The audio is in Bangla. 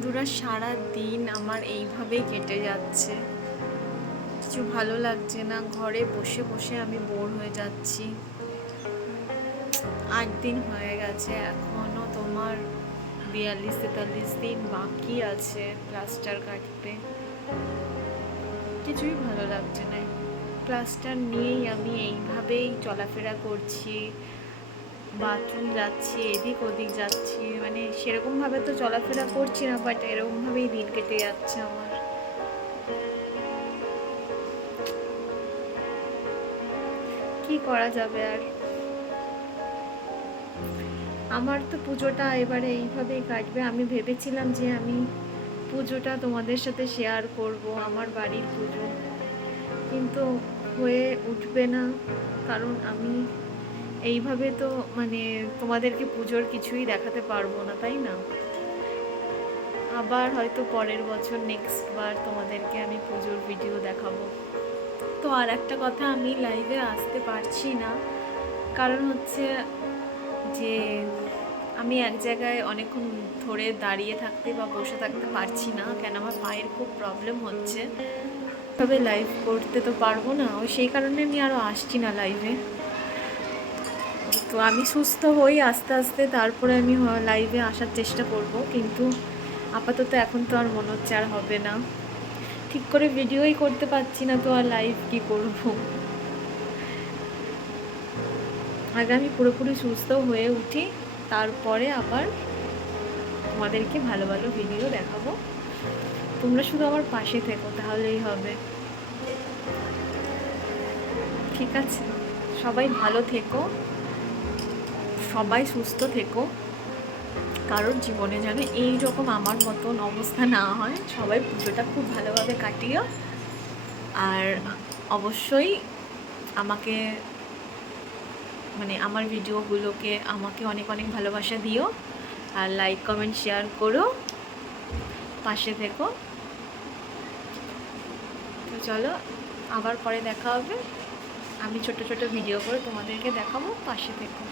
বন্ধুরা, সারা দিন আমার এইভাবেই কেটে যাচ্ছে। কিছু ভালো লাগছে না, ঘরে বসে বসে আমি বোর হয়ে যাচ্ছি। 8 দিন হয়ে গেছে, এখনো তোমার 42-43 দিন বাকি আছে প্লাস্টার কাটতে। কিছুই ভালো লাগছে না। প্লাস্টার নিয়েই আমি এইভাবেই চলাফেরা করছি, বাথরুম যাচ্ছি, এদিক ওদিক যাচ্ছি, মানে সেরকমভাবে তো চলাফেরা করছি না, বাট এরকমভাবেই দিন কেটে যাচ্ছে আমার। কি করা যাবে আর। আমার তো পুজোটা এবারে এইভাবেই কাটবে। আমি ভেবেছিলাম যে আমি পুজোটা তোমাদের সাথে শেয়ার করব, আমার বাড়ির পুজো, কিন্তু হয়ে উঠবে না। কারণ আমি এইভাবে তো মানে তোমাদেরকে পুজোর কিছুই দেখাতে পারবো না, তাই না? আবার হয়তো পরের বছর নেক্সট বার তোমাদেরকে আমি পুজোর ভিডিও দেখাবো। তো আর একটা কথা, আমি লাইভে আসতে পারছি না, কারণ হচ্ছে যে আমি এক জায়গায় অনেকক্ষণ ধরে দাঁড়িয়ে থাকতে বা বসে থাকতে পারছি না, কেন আমার পায়ের খুব প্রবলেম হচ্ছে। তবে লাইভ করতে তো পারবো না, ওই সেই কারণে আমি আরও আসছি না লাইভে। তো আমি সুস্থ হই আস্তে আস্তে, তারপরে আমি লাইভে আসার চেষ্টা করব, কিন্তু আপাতত এখন তো আর মনে হচ্ছে আর হবে না। ঠিক করে ভিডিওই করতে পারছি না, তো আর লাইভ কি করব। আগে আমি পুরোপুরি সুস্থ হয়ে উঠি, তারপরে আবার তোমাদেরকে ভালো ভালো ভিডিও দেখাবো। তোমরা শুধু আমার পাশে থেকো, তাহলেই হবে। ঠিক আছে, সবাই ভালো থেকো, সবাই সুস্থ থেকো। কারোর জীবনে যেন এই রকম আমার মতন অবস্থা না হয়। সবাই পুজোটা খুব ভালোভাবে কাটিও, আর অবশ্যই আমাকে মানে আমার ভিডিওগুলোকে আমাকে অনেক অনেক ভালোবাসা দিও, আর লাইক কমেন্ট শেয়ার করো, পাশে থেকো। তো চলো, আবার পরে দেখা হবে। আমি ছোট ছোট ভিডিও করে তোমাদেরকে দেখাবো, পাশে থেকো।